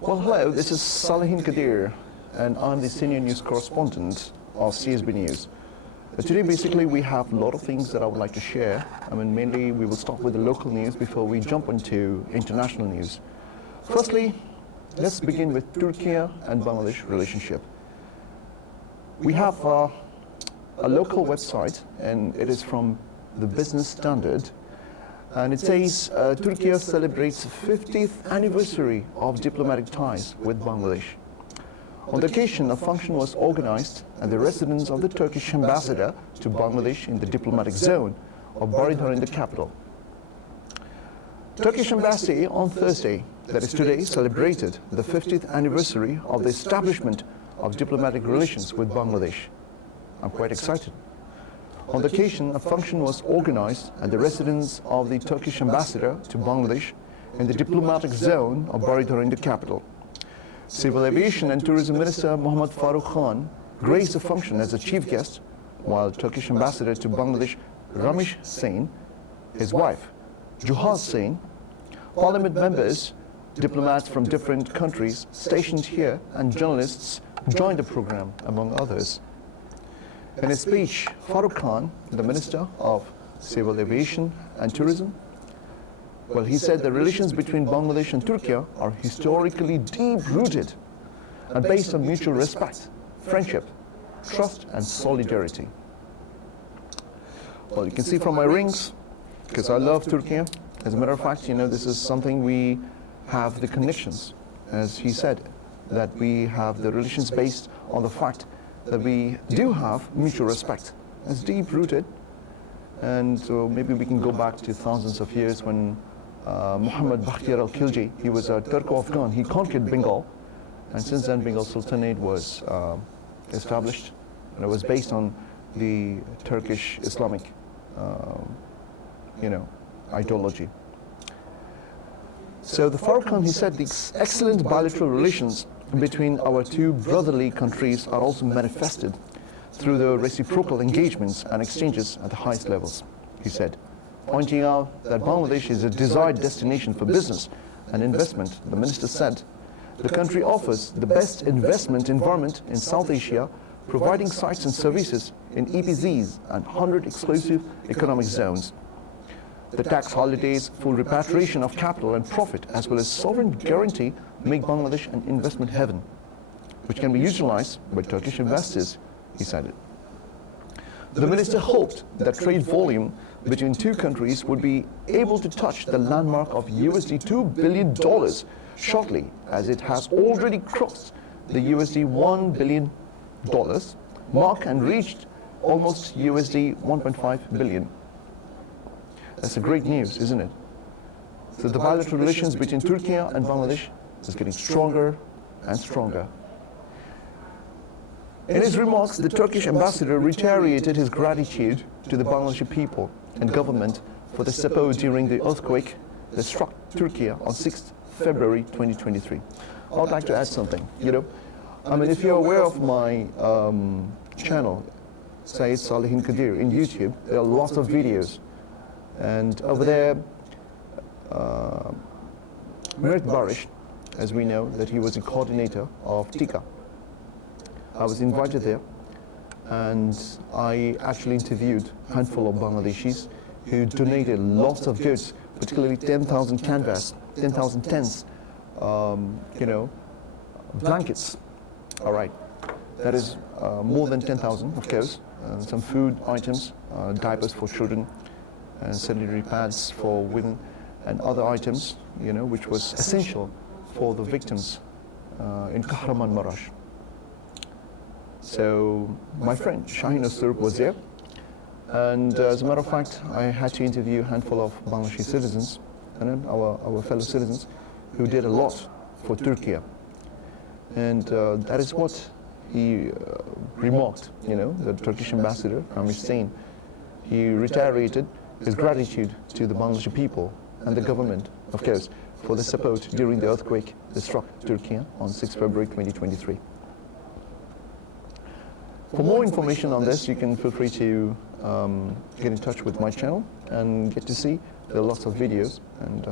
Well, hello, this is Salehin Kadir, and I'm the senior news correspondent of CSB News. Today, basically, we have a lot of things that I would like to share. Mainly, we will start with the local news before we jump into international news. Firstly, let's begin with Turkey and Bangladesh relationship. We have a local website, and it is from the Business Standard. And it says Turkey celebrates 50th anniversary of diplomatic ties with Bangladesh. On the occasion, a function was organized at the residence of the Turkish ambassador to Bangladesh in the diplomatic zone of Baridar in the capital. Turkish embassy on Thursday, that is today, celebrated the 50th anniversary of the establishment of diplomatic relations with Bangladesh. I'm quite excited. On the occasion, a function was organized at the residence of the Turkish ambassador to Bangladesh in the diplomatic zone of Baridar in the capital. Civil Aviation and Tourism Minister Mohammad Farooq Khan graced the function as a chief guest, while Turkish ambassador to Bangladesh Ramesh Sain, his wife Juhaz Sain, parliament members, diplomats from different countries stationed here, and journalists joined the program, among others. In his speech, Farooq Khan, the Minister of Civil Aviation and Tourism, well, he said the relations between Bangladesh and Turkey are historically deep-rooted and based on mutual respect, friendship, trust, and solidarity. Well, you can see from my rings, because I love Turkey. As a matter of fact, this is something we have the connections, as he said, that we have the relations based on the fact that we do have mutual respect. It's deep-rooted, and so maybe we can go back to thousands of years when Muhammad Bakhtiyar al-Khilji, he was a Turko-Afghan, he conquered Bengal, and since then Bengal Sultanate was established, and it was based on the Turkish Islamic, ideology. So the Farooq Khan, he said, the excellent bilateral relations between our two brotherly countries are also manifested through the reciprocal engagements and exchanges at the highest levels, he said, pointing out that Bangladesh is a desired destination for business and investment. The minister said the country offers the best investment environment in South Asia, providing sites and services in EPZs and 100 exclusive economic zones. The tax holidays, full repatriation of capital and profit, as well as sovereign guarantee, make Bangladesh an investment heaven, which can be utilized by Turkish investors, he said it. The minister hoped that trade volume between two countries would be able to touch the landmark of USD $2 billion shortly, as it has already crossed the USD $1 billion mark and reached almost USD 1.5 billion. That's a great news, isn't it? So the bilateral relations between Turkey and Bangladesh is getting stronger and stronger. In his remarks, the Turkish ambassador reiterated his gratitude to the Bangladeshi people and government for the support during the earthquake that struck Turkey on 6th February 2023. I would like to add something. If you're aware of my channel, Saeed Salehin Kadir, in YouTube, there are lots of videos. And over there, Mirt Barish, as we know, that he was a coordinator of TICA. I was invited there, and I actually interviewed a handful of Bangladeshis who donated lots of goods, particularly 10,000 canvas, 10,000 tents, blankets. All right, that is more than 10,000, of course, some food items, diapers for children, and sanitary pads for women, and other items, which was essential for the victims in Kahramanmaraş. So my friend Shahin Öztürk was there, and as a matter of fact, I had to interview a handful of Bangladeshi citizens, and our fellow citizens, who did a lot for Turkey. And that is what he remarked, the Turkish ambassador, Ramesh Sain. He reiterated his gratitude to the Bangladeshi people and the government, of course, for the support during the earthquake that struck Turkey on 6 February 2023. For more information on this, you can feel free to get in touch with my channel and get to see there are lots of videos and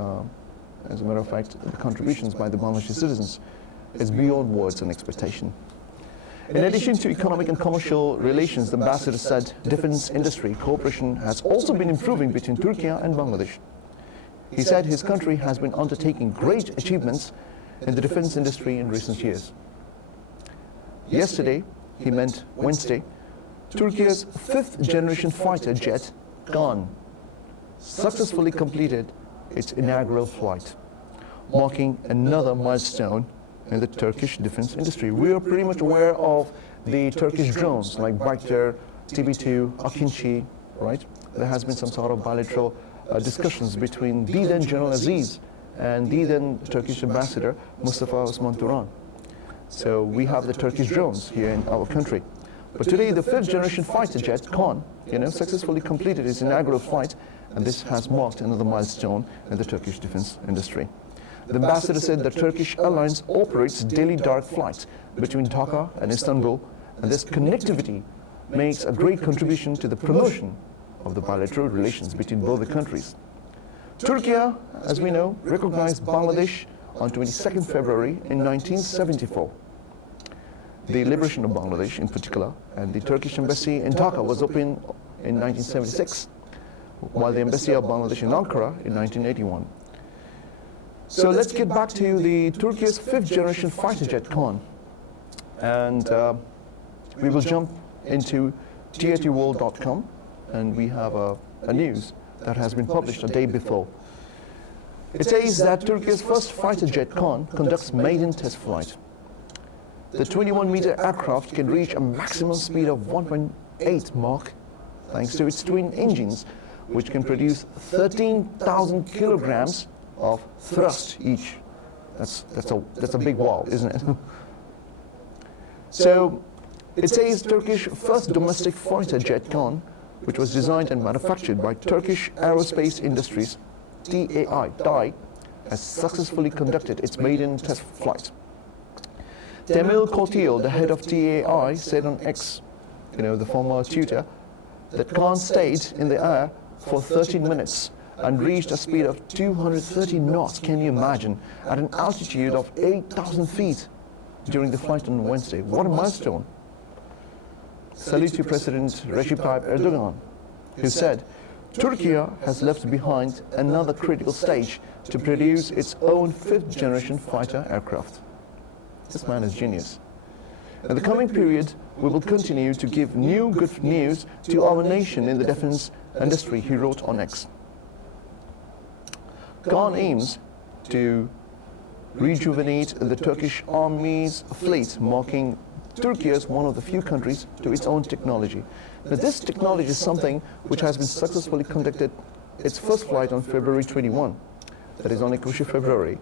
As a matter of fact, the contributions by the Bangladeshi citizens is beyond words and expectation. In addition to economic and commercial relations, the ambassador said defense industry cooperation has also been improving between Turkey and Bangladesh. He said his country has been undertaking great achievements in the defense industry in recent years. Yesterday, he meant Wednesday, Turkey's fifth-generation fighter jet, Khan, successfully completed its inaugural flight, marking another milestone in the Turkish defense industry. We are pretty much aware of the Turkish drones like Bayraktar, TB2, Akinci, right? There has been some sort of bilateral discussions between the then General Aziz and the then Turkish ambassador Mustafa Osman Turan. So we have the Turkish drones here in our country. But today the fifth-generation fighter jet, Khan, successfully completed its inaugural flight, and this has marked another milestone in the Turkish defense industry. The ambassador said the Turkish Airlines operates daily direct flights between Dhaka and Istanbul, and this connectivity makes a great contribution to the promotion of the bilateral relations between both the countries. Turkey, as we know, recognized Bangladesh on 22nd February in 1974. The liberation of Bangladesh in particular, and the Turkish embassy in Dhaka was opened in 1976, while the embassy of Bangladesh in Ankara in 1981. So let's get back to the Turkey's fifth-generation fighter jet, Khan. And we will jump into TRTworld.com, and we have a news that has been published a day before. It says that Turkey's first fighter jet, Khan, conducts maiden test flight. The 21-meter aircraft can reach a maximum speed of 1.8 Mach, thanks to its twin engines, which can produce 13,000 kilograms of thrust each. That's a big wow, isn't it? So it says Turkish first domestic fighter jet, Khan, which was designed and manufactured by Turkish Aerospace Industries, TAI, has successfully conducted its maiden test flight. Temel Kotil, the head of TAI, said on X, the former Twitter, that Khan stayed in the air for 13 minutes and reached a speed of 230 knots, can you imagine, at an altitude of 8,000 feet during the flight on Wednesday. What a milestone. Salute to President Recep Tayyip Erdogan, who said, Turkey has left behind another critical stage to produce its own fifth-generation fighter aircraft. This man is genius. In the coming period, we will continue to give new good news to our nation in the defense industry, he wrote on X. Khan aims to rejuvenate the Turkish Army's fleet, marking Turkey as one of the few countries to its own technology. Now, this technology is something which has been successfully conducted its first flight on February 21, that is on Ekushi February,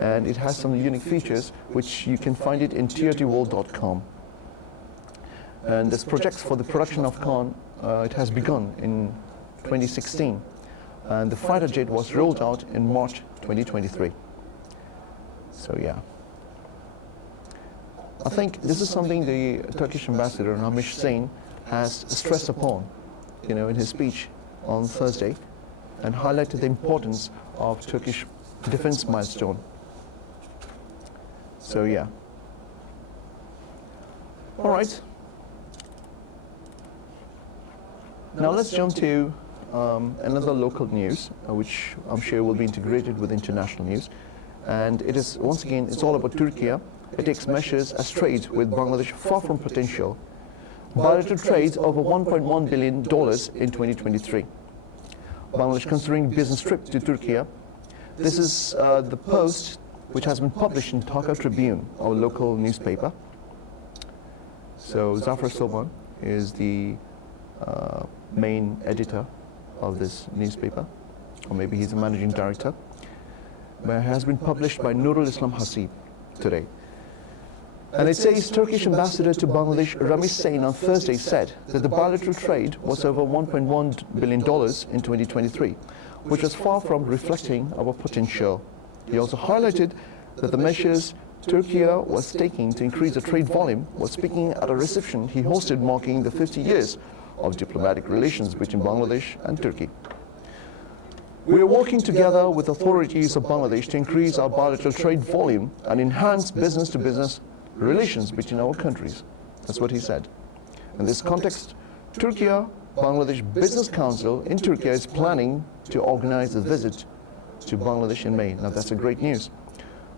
and it has some unique features which you can find it in TRTworld.com. And this project for the production of Khan, it has begun in 2016, and the fighter jet was rolled out in March 2023. So yeah. I think this is something the Turkish ambassador Hamish Hussein has stressed upon, in his speech on Thursday, and highlighted the importance of Turkish defense milestone. So yeah. All right. Now let's jump to another local news, which I'm sure will be integrated with international news. And it is, once again, it's all about Turkey. It takes measures as trade with Bangladesh far from potential. Bilateral trade over $1.1 billion in 2023. Bangladesh considering business trip to Turkey. This is the post which has been published in Dhaka Tribune, our local newspaper. So Zafar Soban is the main editor of this newspaper, or maybe he's a managing director. But it has been published by Nurul Islam Hasib today. And it says Turkish ambassador to Bangladesh Ramesh Sain on Thursday said that the bilateral trade was over $1.1 billion in 2023, which was far from reflecting our potential. He also highlighted that the measures Turkey was taking to increase the trade volume was speaking at a reception he hosted marking the 50 years of diplomatic relations between Bangladesh and Turkey. We are working together with authorities of Bangladesh to increase our bilateral trade volume and enhance business-to-business relations between our countries. That's what he said. In this context, Turkey-Bangladesh Business Council in Turkey is planning to organize a visit to Bangladesh in May. Now that's a great news.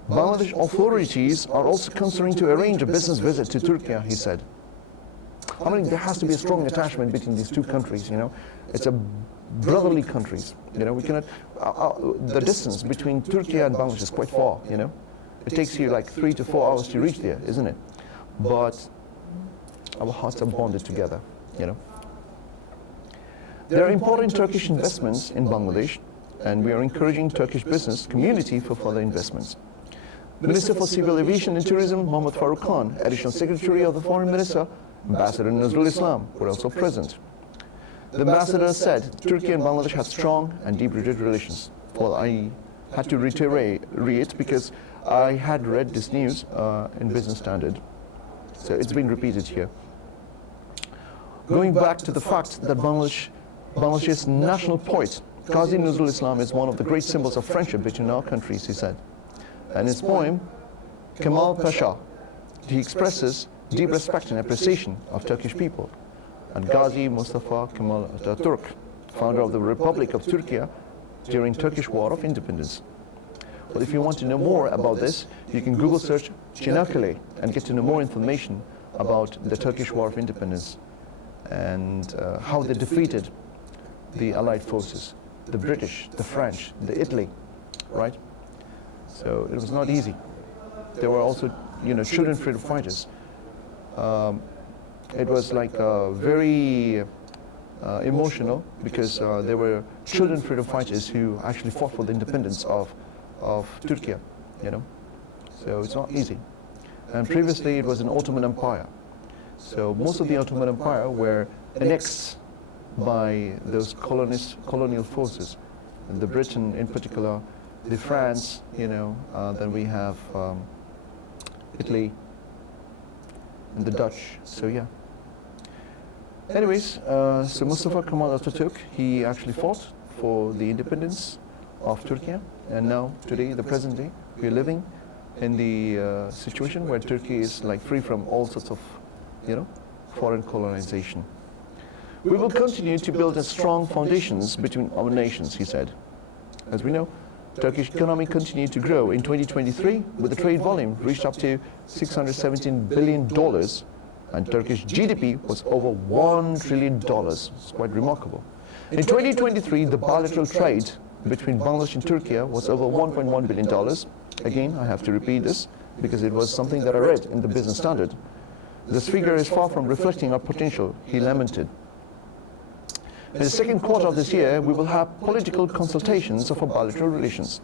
Bangladesh authorities are also considering to arrange a business visit to Turkey, he said. I mean, there has to be a strong attachment between these two countries, you know. It's a brotherly countries, you know. We cannot, the distance between Turkey and Bangladesh is quite far, you know. It takes you like 3 to 4 hours to reach there, isn't it? But our hearts are bonded together, you know. There are important Turkish investments in Bangladesh, and we are encouraging Turkish business community for further investments. Minister for Civil Aviation and Tourism, Mohammed Farooq Khan, Additional Secretary of the Foreign Minister, Ambassador Nazrul Islam, were also present. The ambassador said Turkey and Bangladesh have strong and deep-rooted relations. Well, I had to reiterate because I had read this news in Business Standard, so it's been repeated here. Going back to the fact that Bangladesh's national poet, Qazi Nazrul Islam, is one of the great symbols of friendship between our countries, he said. In his poem, Kemal Pasha, he expresses deep respect and appreciation of Turkish people. And Gazi Mustafa Kemal Atatürk, founder of the Republic of Turkey during Turkish War of Independence. Well, if you want to know more about this, you can Google search Çanakkale and get to know more information about the Turkish War of Independence and how they defeated the Allied forces, the British, the French, the Italy, right? So it was not easy. There were also, you know, children freedom fighters. It was like very emotional because there were children freedom fighters who actually fought for the independence of Turkey, you know. So it's not easy. And previously it was an Ottoman Empire. So most of the Ottoman Empire were annexed by those colonial forces, and the Britain in particular, the France, you know, then we have Italy and the Dutch, so yeah. Anyways, so Mustafa Kemal Atatürk, he actually fought for the independence of Turkey, and now today, the present day, we're living in the situation where Turkey is like free from all sorts of, you know, foreign colonization. We will continue to build strong foundations between our nations, he said. As we know, Turkish economy continued to grow in 2023, with the trade volume reached up to $617 billion, and Turkish GDP was over $1 trillion. It's quite remarkable. In 2023, the bilateral trade between Bangladesh and Turkey was over $1.1 billion. Again, I have to repeat this because it was something that I read in the Business Standard. This figure is far from reflecting our potential, he lamented. In the second quarter of this year, we will have political consultations of our bilateral relations.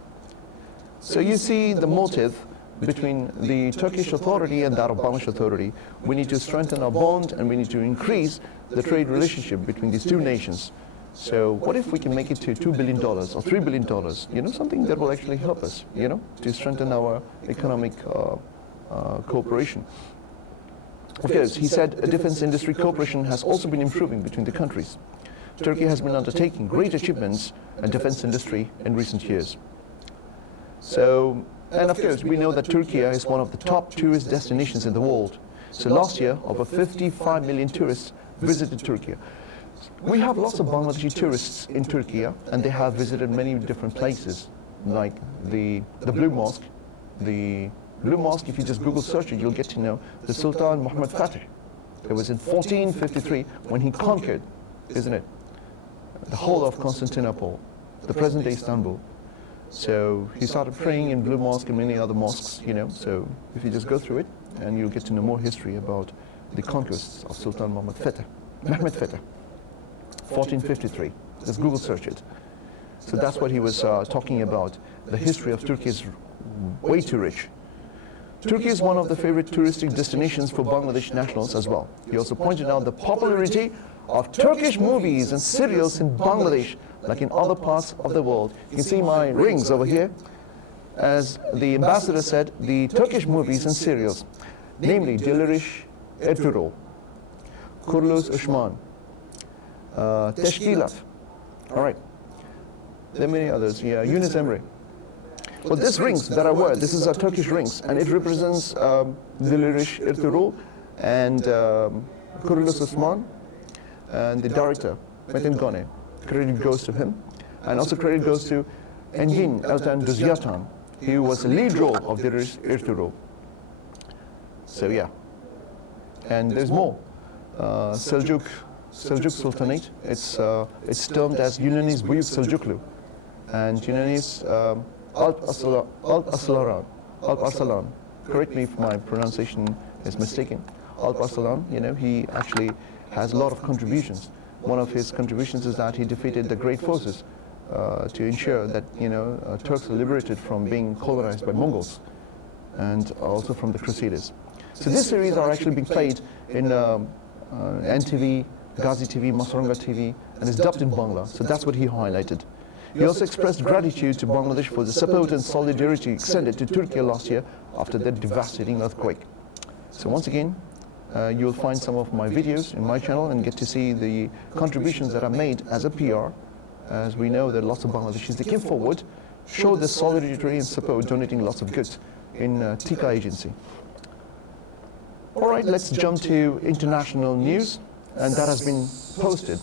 So you see the motive between the Turkish authority and that of Bangladesh authority. We need to strengthen our bond and we need to increase the trade relationship between these two nations. So what if we can make it to $2 billion or $3 billion? You know, something that will actually help us, you know, to strengthen our economic cooperation. Of course, he said defense industry cooperation has also been improving between the countries. Turkey has been undertaking great achievements in defense industry in recent years. So, and of course, we know that Turkey is one of the top tourist destinations in the world. So last year, over 55 million tourists visited Turkey. We have lots of Bangladeshi tourists in Turkey, and they have visited many different places, like the Blue Mosque. The Blue Mosque, if you just Google search it, you'll get to know the Sultan Muhammad Fatih. It was in 1453 when he conquered, isn't it, the whole of Constantinople, the present-day Istanbul. So he started praying in Blue Mosque and many other mosques, you know. So if you just go through it, and you'll get to know more history about the conquests of Sultan Mehmed Fatih, 1453. Just Google search it. So that's what he was talking about. The history of Turkey is way too rich. Turkey is one of the favorite touristic destinations for Bangladesh nationals as well. He also pointed out the popularity of Turkish movies and serials in Bangladesh, like in other parts of the world. You can see my rings over here. As the ambassador said, the Turkish movies and serials, namely Delirish Ertuğrul, Kuruluş Osman, Teşkilat, all right, There are many others. Yeah, Yunus Emre. Well, this rings that I wear, this is a Turkish rings, and it represents Dilirish Ertuğrul and Kurulus Osman and the director, Metin Gane. Credit goes to him. And also credit goes to Engin Eltan Düzyatan, who was the lead role of Dilirish Ertuğrul. So yeah. And there's more. Seljuk Sultanate, it's termed as Yunani's Büyük Selçuklu, and Yunani's Alp Arslan. Correct me if my pronunciation is mistaken. Alp Arslan, he actually has a lot of contributions. One of his contributions is that he defeated the great forces to ensure that Turks are liberated from being colonized by Mongols and also from the Crusaders. So this series are actually being played in NTV, Ghazi TV, Masranga TV, and is dubbed in Bangla. So that's what he highlighted. He also expressed gratitude to Bangladesh for the support and solidarity extended to Turkey last year after the devastating earthquake. So once again, you'll find some of my videos in my channel and get to see the contributions that are made as a PR. As we know that lots of Bangladeshis, they came forward, showed their solidarity and support, donating lots of goods in Tika agency. All right, let's jump to international news, and that has been posted